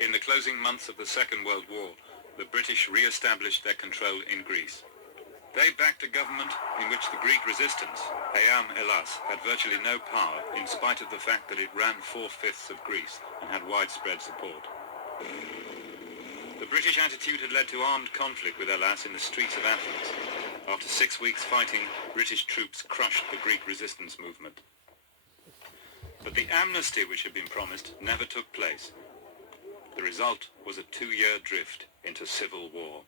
In the closing months of the Second World War, the British re-established their control in Greece. They backed a government in which the Greek resistance, Hayam Elas, had virtually no power in spite of the fact that it ran 4/5 of Greece and had widespread support. The British attitude had led to armed conflict with Elas in the streets of Athens. After 6 weeks fighting, British troops crushed the Greek resistance movement. But the amnesty which had been promised never took place. The result was a 2-year drift into civil war.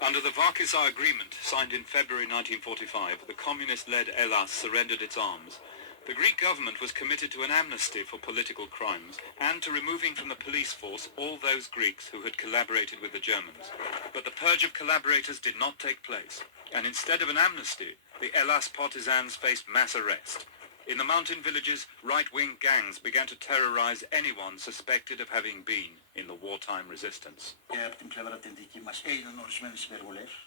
Under the Varkisar Agreement, signed in February 1945, the communist-led Elas surrendered its arms. The Greek government was committed to an amnesty for political crimes and to removing from the police force all those Greeks who had collaborated with the Germans. But the purge of collaborators did not take place, and instead of an amnesty, the Elas partisans faced mass arrest. In the mountain villages, right-wing gangs began to terrorize anyone suspected of having been in the wartime resistance.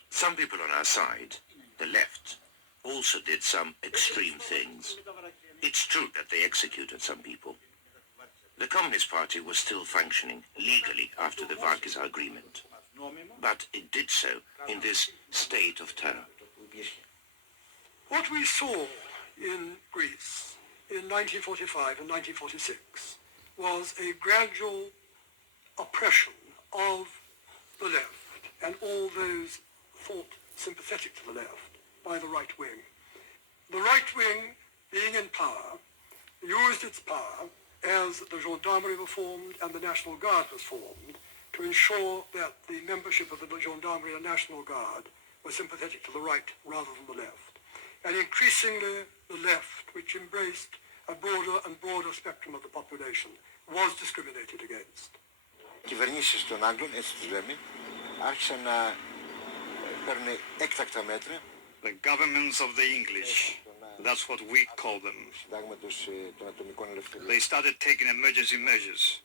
Some people on our side, the left, also did some extreme things. It's true that they executed some people. The Communist Party was still functioning legally after the Varkisar Agreement, but it did so in this state of terror. What we saw in Greece in 1945 and 1946 was a gradual oppression of the left and all those thought sympathetic to the left by the right wing. The right wing, being in power, used its power as the gendarmerie was formed and the National Guard was formed to ensure that the membership of the gendarmerie and National Guard was sympathetic to the right rather than the left. And increasingly the left, which embraced a broader and broader spectrum of the population, was discriminated against. Κυβερνήσεις των Άγγλων, έτσι τους λέμε, άρχισαν να παίρνουν έκτακτα μέτρα. The governments of the English, that's what we call them. They started taking emergency measures.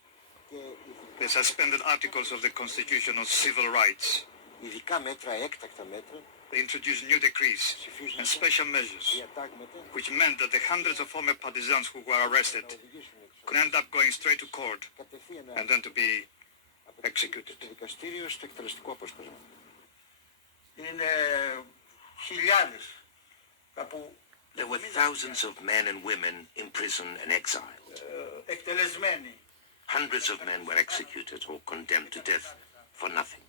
They suspended articles of the Constitution on civil rights. Ειδικά μέτρα, έκτακτα μέτρα. They introduced new decrees and special measures, which meant that the hundreds of former partisans who were arrested could end up going straight to court and then to be executed. There were thousands of men and women in prison and exiled. Hundreds of men were executed or condemned to death for nothing.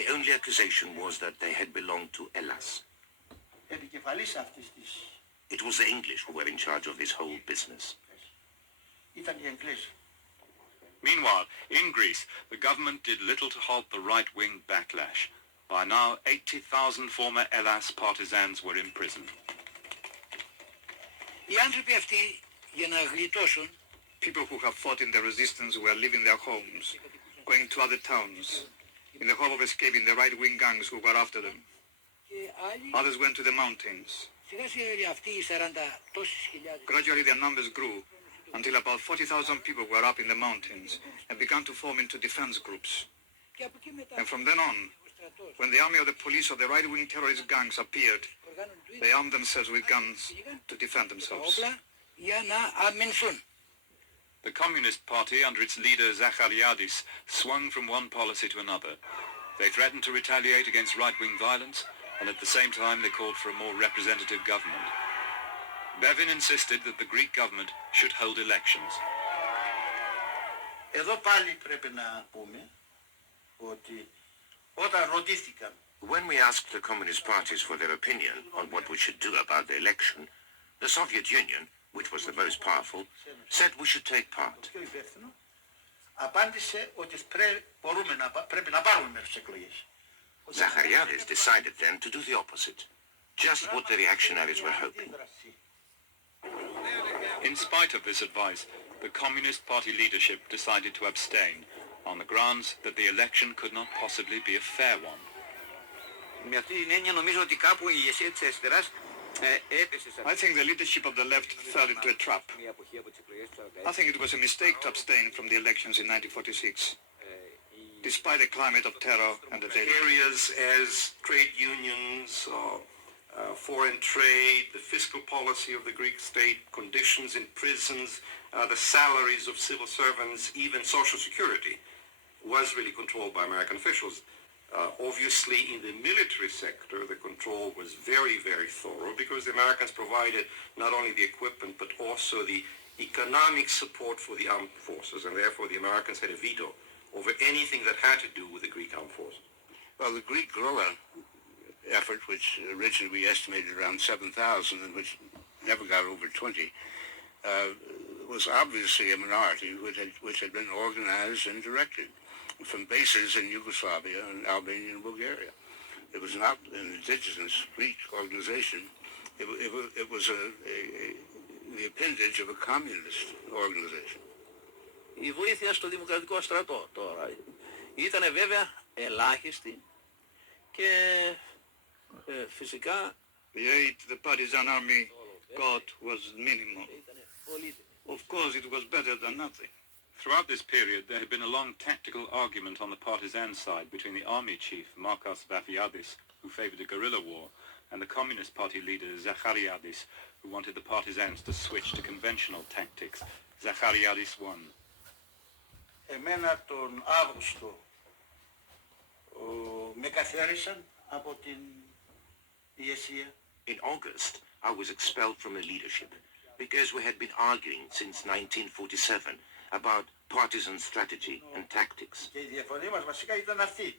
The only accusation was that they had belonged to Elas. It was the English who were in charge of this whole business. Meanwhile, in Greece, the government did little to halt the right-wing backlash. By now, 80,000 former Elas partisans were in prison. People who have fought in the resistance were leaving their homes, going to other towns, in the hope of escaping the right-wing gangs who were after them. Others went to the mountains. Gradually their numbers grew until about 40,000 people were up in the mountains and began to form into defense groups. And from then on, when the army of the police or the right-wing terrorist gangs appeared, they armed themselves with guns to defend themselves. The Communist Party, under its leader Zachariadis, swung from one policy to another. They threatened to retaliate against right-wing violence, and at the same time they called for a more representative government. Bevin insisted that the Greek government should hold elections. When we asked the communist parties for their opinion on what we should do about the election, the Soviet Union, which was the most powerful, said we should take part. Zachariadis decided then to do the opposite, just what the reactionaries were hoping. In spite of this advice, the Communist Party leadership decided to abstain on the grounds that the election could not possibly be a fair one. I think the leadership of the left fell into a trap. I think it was a mistake to abstain from the elections in 1946. despite the climate of terror and the daily. Areas as trade unions, foreign trade, the fiscal policy of the Greek state, conditions in prisons, the salaries of civil servants, even social security was really controlled by American officials. Obviously, in the military sector, the control was very, very thorough because the Americans provided not only the equipment but also the economic support for the armed forces, and therefore the Americans had a veto over anything that had to do with the Greek armed forces. Well, the Greek guerrilla effort, which originally we estimated around 7,000 and which never got over 20, was obviously a minority which had been organized and directed from bases in Yugoslavia and Albania and Bulgaria. It was not an indigenous Greek organization. It was the appendage of a communist organization. Η βοήθεια στο Δημοκρατικό στρατό τώρα ήταν βέβαια ελάχιστη και φυσικά The aid the partisan army got was minimal. Of course, it was better than nothing. Throughout this period, there had been a long tactical argument on the partisan side between the army chief, Markos Vafiadis, who favored a guerrilla war, and the Communist Party leader, Zachariadis, who wanted the partisans to switch to conventional tactics. Zachariadis won. Εμένα τον Αύγουστο με καθαίρεσαν από την ηγεσία. In August, I was expelled from the leadership because we had been arguing since 1947 about partisan strategy and tactics. Και η διαφωνία μας βασικά ήταν αυτή.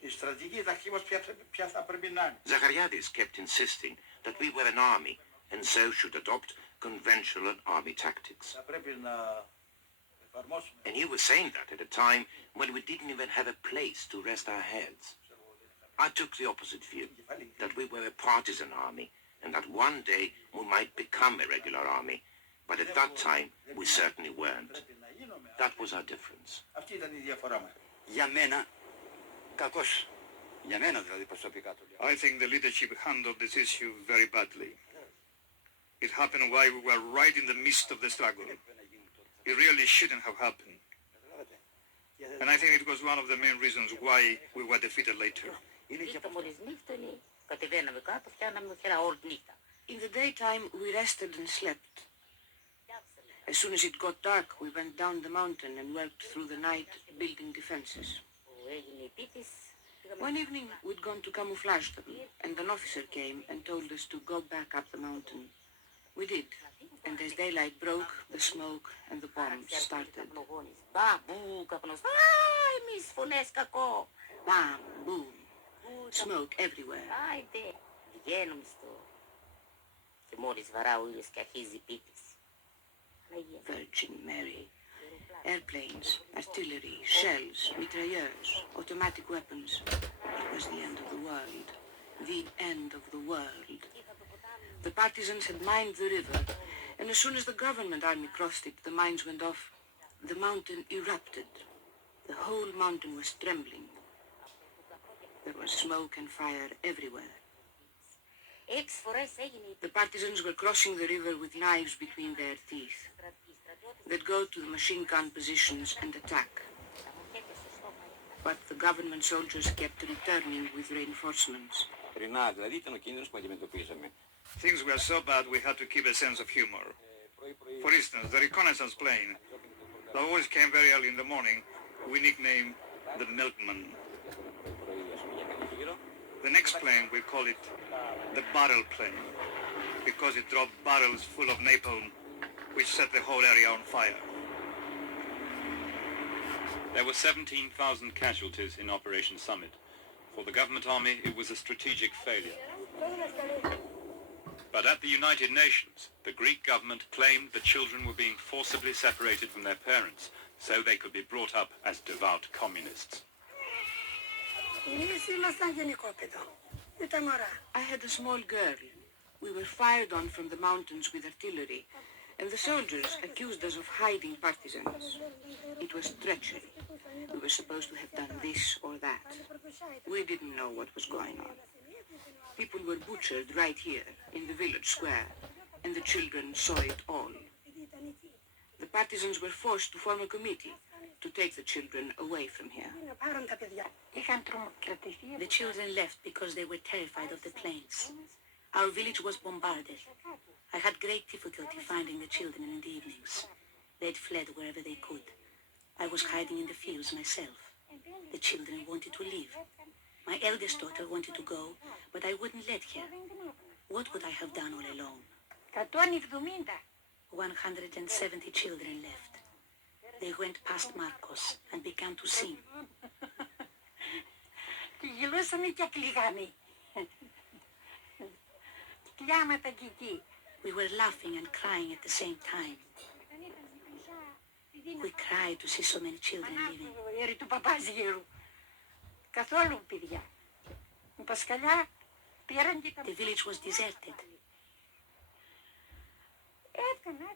Η στρατηγική η τακτική μας ποια θα πρέπει να είναι. Zachariadis kept insisting that we were an army and so should adopt conventional army tactics. Θα πρέπει να εφαρμόσουμε. And he was saying that at a time when we didn't even have a place to rest our heads. I took the opposite view, that we were a partisan army and that one day we might become a regular army, but at that time we certainly weren't. That was our difference. Αυτή ήταν η διαφορά μας. Για μένα, κακώς. Για μένα δηλαδή προσωπικά το λέω. I think the leadership handled this issue very badly. It happened while we were right in the midst of the struggle. It really shouldn't have happened. And I think it was one of the main reasons why we were defeated later. In the daytime, we rested and slept. As soon as it got dark, we went down the mountain and worked through the night building defenses. One evening, we'd gone to camouflage them, and an officer came and told us to go back up the mountain. We did, and as daylight broke, the smoke and the bombs started. Bam, boom, smoke everywhere. Virgin Mary. Airplanes, artillery, shells, mitrailleurs, automatic weapons. It was the end of the world. The end of the world. The partisans had mined the river, and as soon as the government army crossed it, the mines went off. The mountain erupted. The whole mountain was trembling. There was smoke and fire everywhere. The partisans were crossing the river with knives between their teeth. They'd go to the machine gun positions and attack. But the government soldiers kept returning with reinforcements. Things were so bad we had to keep a sense of humor. For instance, the reconnaissance plane that always came very early in the morning, we nicknamed the Milkman. The next plane, we call it the barrel plane, because it dropped barrels full of napalm, which set the whole area on fire. There were 17,000 casualties in Operation Summit. For the government army, it was a strategic failure. But at the United Nations, the Greek government claimed the children were being forcibly separated from their parents, so they could be brought up as devout communists. I had a small girl. We were fired on from the mountains with artillery, and the soldiers accused us of hiding partisans. It was treachery. We were supposed to have done this or that. We didn't know what was going on. People were butchered right here, in the village square, and the children saw it all. The partisans were forced to form a committee, to take the children away from here. The children left because they were terrified of the planes. Our village was bombarded. I had great difficulty finding the children in the evenings. They'd fled wherever they could. I was hiding in the fields myself. The children wanted to leave. My eldest daughter wanted to go, but I wouldn't let her. What would I have done all alone? 170 children left. They went past Marcos and began to sing. We were laughing and crying at the same time. We cried to see so many children leaving. The village was deserted.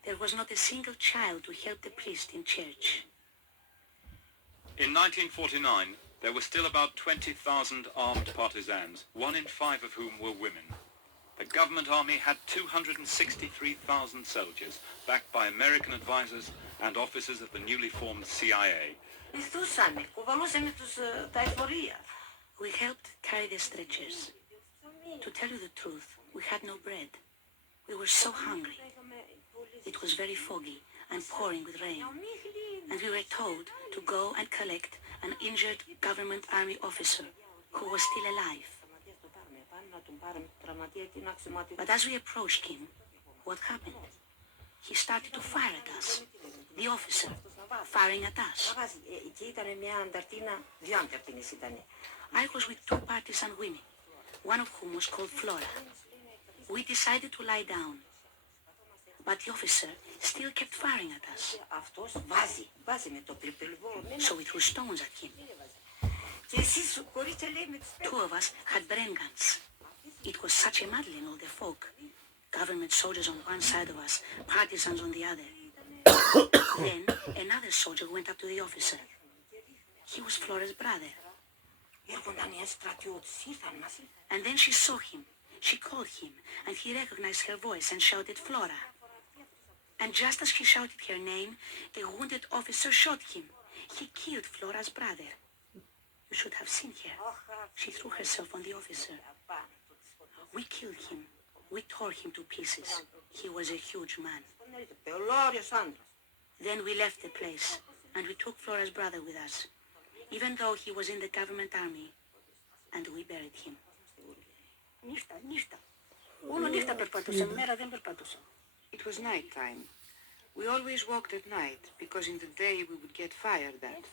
There was not a single child to help the priest in church. In 1949, there were still about 20,000 armed partisans, 1 in 5 of whom were women. The government army had 263,000 soldiers, backed by American advisors and officers of the newly formed CIA. We helped carry the stretchers. To tell you the truth, we had no bread. We were so hungry. It was very foggy and pouring with rain, and we were told to go and collect an injured government army officer who was still alive. But as we approached him, what happened? He started to fire at us. The officer, firing at us. I was with 2 partisan women, one of whom was called Flora. We decided to lie down, but the officer still kept firing at us. So we threw stones at him. 2 of us had Bren guns. It was such a muddle in all the folk. Government soldiers on one side of us, partisans on the other. Then another soldier went up to the officer. He was Flora's brother. And then she saw him. She called him, and he recognized her voice and shouted, "Flora." And just as he shouted her name, a wounded officer shot him. He killed Flora's brother. You should have seen her. She threw herself on the officer. We killed him. We tore him to pieces. He was a huge man. Then we left the place, and we took Flora's brother with us, even though he was in the government army, and we buried him. It was night time. We always walked at night, because in the day we would get fired at.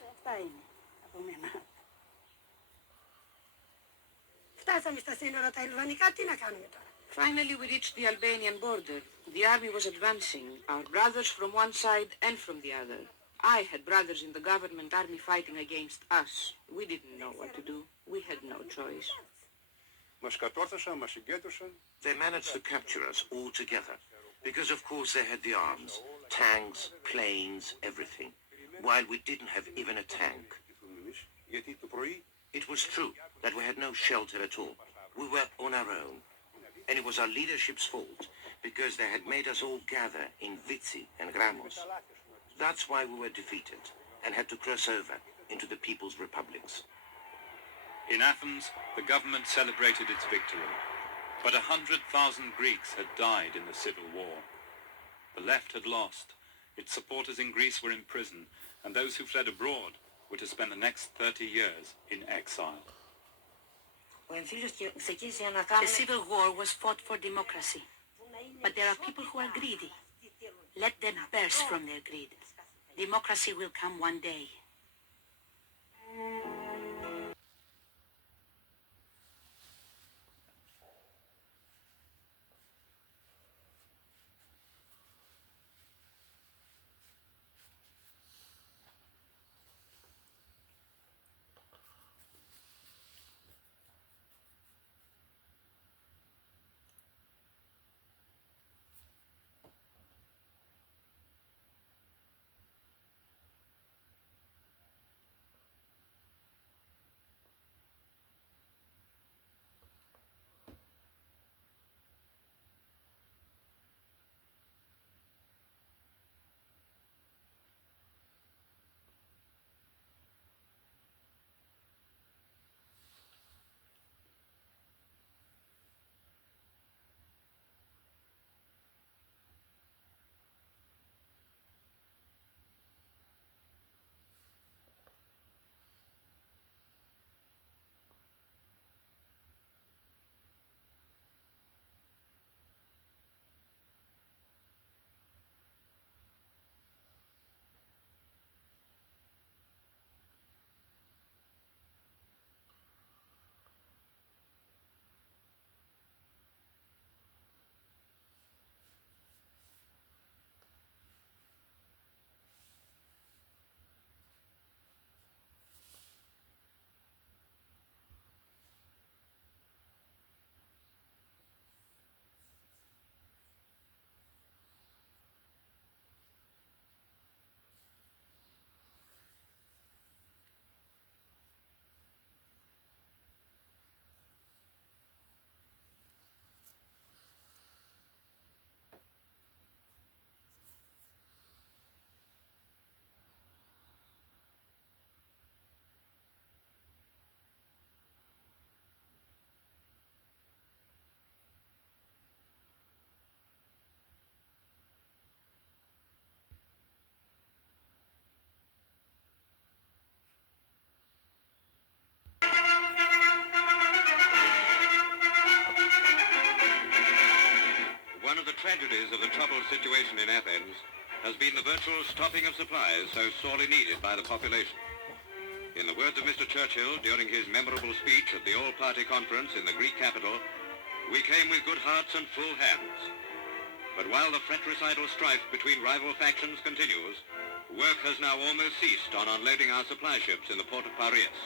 Finally, we reached the Albanian border. The army was advancing, our brothers from one side and from the other. I had brothers in the government army fighting against us. We didn't know what to do. We had no choice. They managed to capture us all together, because of course they had the arms, tanks, planes, everything, while we didn't have even a tank. It was true that we had no shelter at all. We were on our own. And it was our leadership's fault, because they had made us all gather in Vitsi and Gramos. That's why we were defeated and had to cross over into the People's Republics. In Athens, the government celebrated its victory. But 100,000 Greeks had died in the civil war. The left had lost. Its supporters in Greece were in prison, and those who fled abroad were to spend the next 30 years in exile. The civil war was fought for democracy. But there are people who are greedy. Let them burst from their greed. Democracy will come one day. tragedies of the troubled situation in Athens has been the virtual stopping of supplies so sorely needed by the population. In the words of Mr. Churchill during his memorable speech at the all-party conference in the Greek capital, "We came with good hearts and full hands." But while the fratricidal strife between rival factions continues, work has now almost ceased on unloading our supply ships in the port of Piraeus.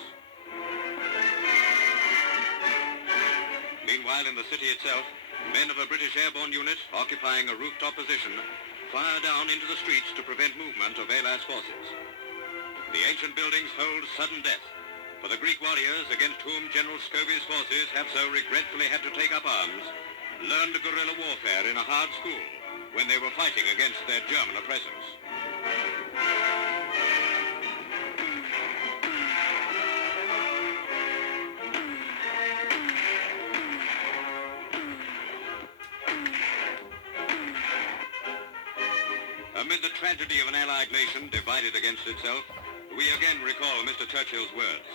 Meanwhile, in the city itself, men of a British airborne unit occupying a rooftop position fire down into the streets to prevent movement of Alas forces. The ancient buildings hold sudden death, for the Greek warriors against whom General Scobie's forces have so regretfully had to take up arms learned guerrilla warfare in a hard school when they were fighting against their German oppressors. Amid the tragedy of an allied nation divided against itself, we again recall Mr. Churchill's words.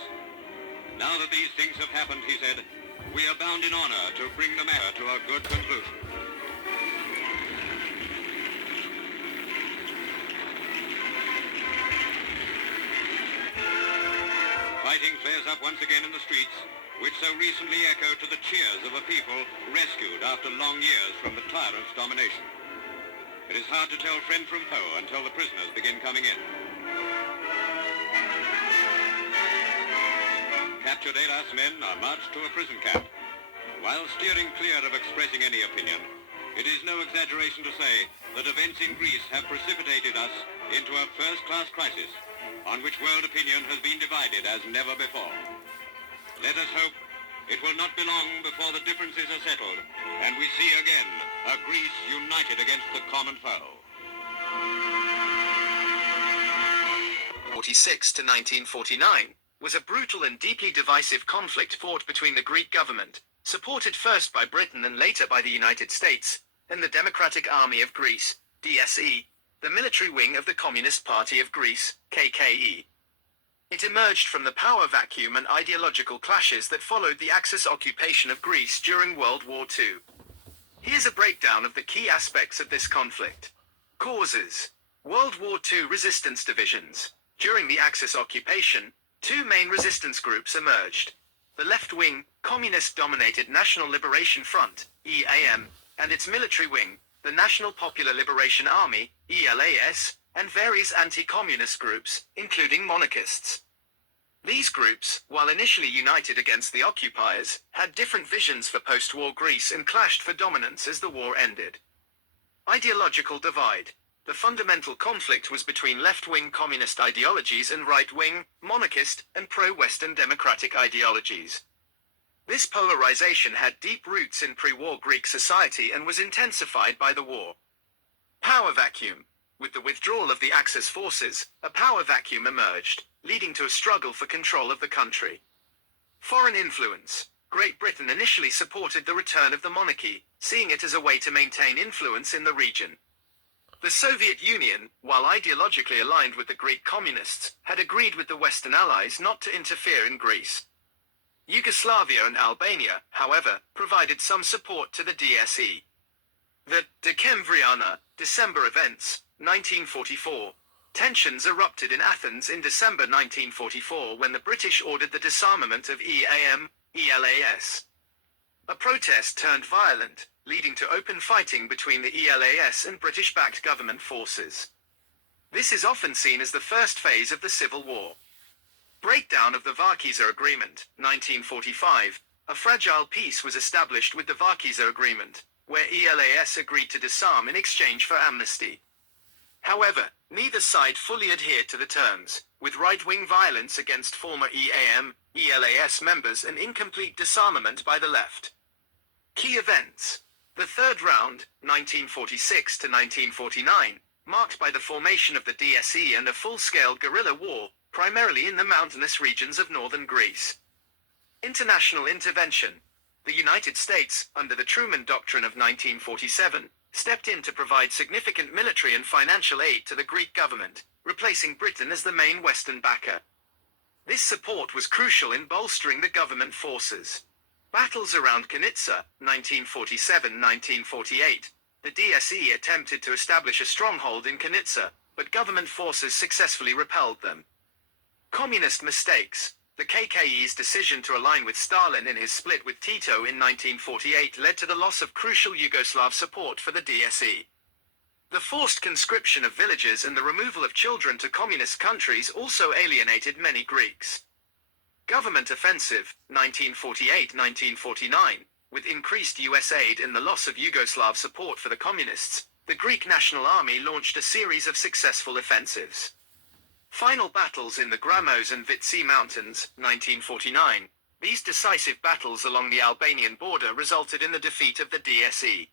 Now that these things have happened, he said, we are bound in honor to bring the matter to a good conclusion. Fighting flares up once again in the streets, which so recently echoed to the cheers of a people rescued after long years from the tyrant's domination. It is hard to tell friend from foe until the prisoners begin coming in. Captured Alas men are marched to a prison camp. While steering clear of expressing any opinion, it is no exaggeration to say that events in Greece have precipitated us into a first-class crisis on which world opinion has been divided as never before. Let us hope it will not be long before the differences are settled and we see again a Greece united against the common foe. 1946 to 1949 was a brutal and deeply divisive conflict fought between the Greek government, supported first by Britain and later by the United States, and the Democratic Army of Greece, DSE, the military wing of the Communist Party of Greece, KKE. It emerged from the power vacuum and ideological clashes that followed the Axis occupation of Greece during World War II. Here's a breakdown of the key aspects of this conflict. Causes. World War II resistance divisions. During the Axis occupation, two main resistance groups emerged. The left-wing, communist-dominated National Liberation Front, EAM, and its military wing, the National Popular Liberation Army, ELAS, and various anti-communist groups, including monarchists. These groups, while initially united against the occupiers, had different visions for post-war Greece and clashed for dominance as the war ended. Ideological divide. The fundamental conflict was between left-wing communist ideologies and right-wing, monarchist, and pro-Western democratic ideologies. This polarization had deep roots in pre-war Greek society and was intensified by the war. Power vacuum. With the withdrawal of the Axis forces, a power vacuum emerged, leading to a struggle for control of the country. Foreign influence. Great Britain initially supported the return of the monarchy, seeing it as a way to maintain influence in the region. The Soviet Union, while ideologically aligned with the Greek communists, had agreed with the Western Allies not to interfere in Greece. Yugoslavia and Albania, however, provided some support to the DSE. The Decembriana, December events, 1944. Tensions erupted in Athens in December 1944 when the British ordered the disarmament of EAM, ELAS. A protest turned violent, leading to open fighting between the ELAS and British-backed government forces. This is often seen as the first phase of the Civil War. Breakdown of the Varkiza Agreement, 1945. A fragile peace was established with the Varkiza Agreement, where ELAS agreed to disarm in exchange for amnesty. However, neither side fully adhered to the terms, with right-wing violence against former EAM, ELAS members and incomplete disarmament by the left. Key events. The third round, 1946 to 1949, marked by the formation of the DSE and a full-scale guerrilla war, primarily in the mountainous regions of northern Greece. International intervention. The United States, under the Truman Doctrine of 1947, stepped in to provide significant military and financial aid to the Greek government, replacing Britain as the main Western backer. This support was crucial in bolstering the government forces. Battles around Kanitsa, 1947-1948. The DSE attempted to establish a stronghold in Kanitsa, but government forces successfully repelled them. Communist mistakes. The KKE's decision to align with Stalin in his split with Tito in 1948 led to the loss of crucial Yugoslav support for the DSE. The forced conscription of villagers and the removal of children to communist countries also alienated many Greeks. Government offensive, 1948-1949. With increased US aid and the loss of Yugoslav support for the communists, the Greek National Army launched a series of successful offensives. Final battles in the Grammos and Vitsi Mountains, 1949. These decisive battles along the Albanian border resulted in the defeat of the DSE.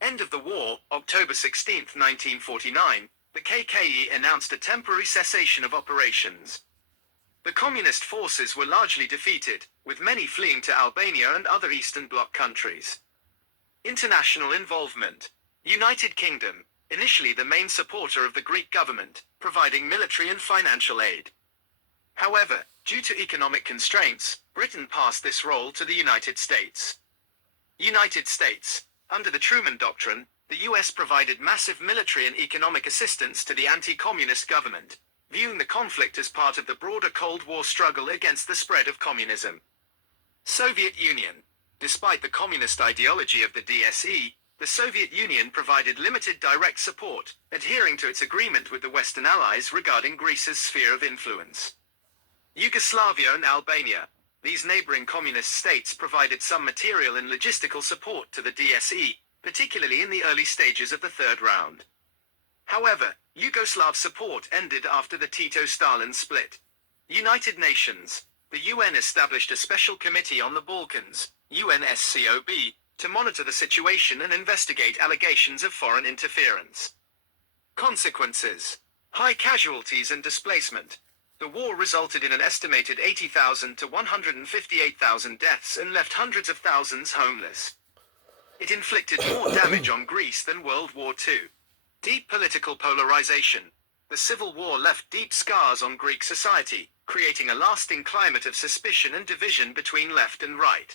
End of the war, October 16, 1949, the KKE announced a temporary cessation of operations. The communist forces were largely defeated, with many fleeing to Albania and other Eastern Bloc countries. International involvement. United Kingdom, initially the main supporter of the Greek government, providing military and financial aid. However, due to economic constraints, Britain passed this role to the United States. United States. Under the Truman Doctrine, the US provided massive military and economic assistance to the anti-communist government, viewing the conflict as part of the broader Cold War struggle against the spread of communism. Soviet Union. Despite the communist ideology of the DSE, the Soviet Union provided limited direct support, adhering to its agreement with the Western Allies regarding Greece's sphere of influence. Yugoslavia and Albania. These neighboring communist states provided some material and logistical support to the DSE, particularly in the early stages of the third round. However, Yugoslav support ended after the Tito-Stalin split. United Nations. The UN established a special committee on the Balkans, UNSCOB, to monitor the situation and investigate allegations of foreign interference. Consequences. High casualties and displacement. The war resulted in an estimated 80,000 to 158,000 deaths and left hundreds of thousands homeless. It inflicted more damage on Greece than World War II. Deep political polarization. The Civil War left deep scars on Greek society, creating a lasting climate of suspicion and division between left and right.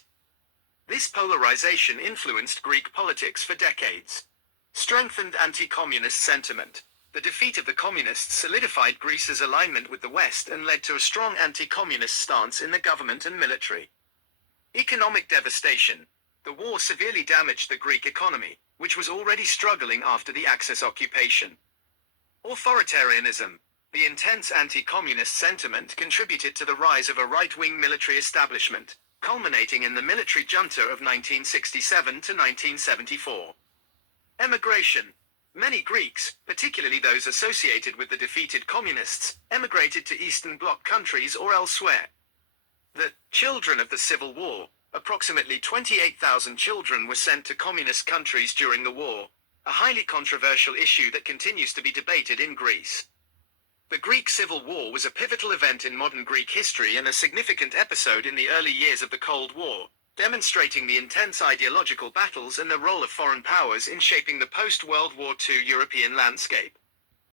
This polarization influenced Greek politics for decades. Strengthened anti-communist sentiment. The defeat of the communists solidified Greece's alignment with the West and led to a strong anti-communist stance in the government and military. Economic devastation. The war severely damaged the Greek economy, which was already struggling after the Axis occupation. Authoritarianism. The intense anti-communist sentiment contributed to the rise of a right-wing military establishment, culminating in the military junta of 1967 to 1974. Emigration. Many Greeks, particularly those associated with the defeated communists, emigrated to Eastern Bloc countries or elsewhere. The children of the Civil War. Approximately 28,000 children were sent to communist countries during the war, a highly controversial issue that continues to be debated in Greece. The Greek Civil War was a pivotal event in modern Greek history and a significant episode in the early years of the Cold War, demonstrating the intense ideological battles and the role of foreign powers in shaping the post-World War II European landscape.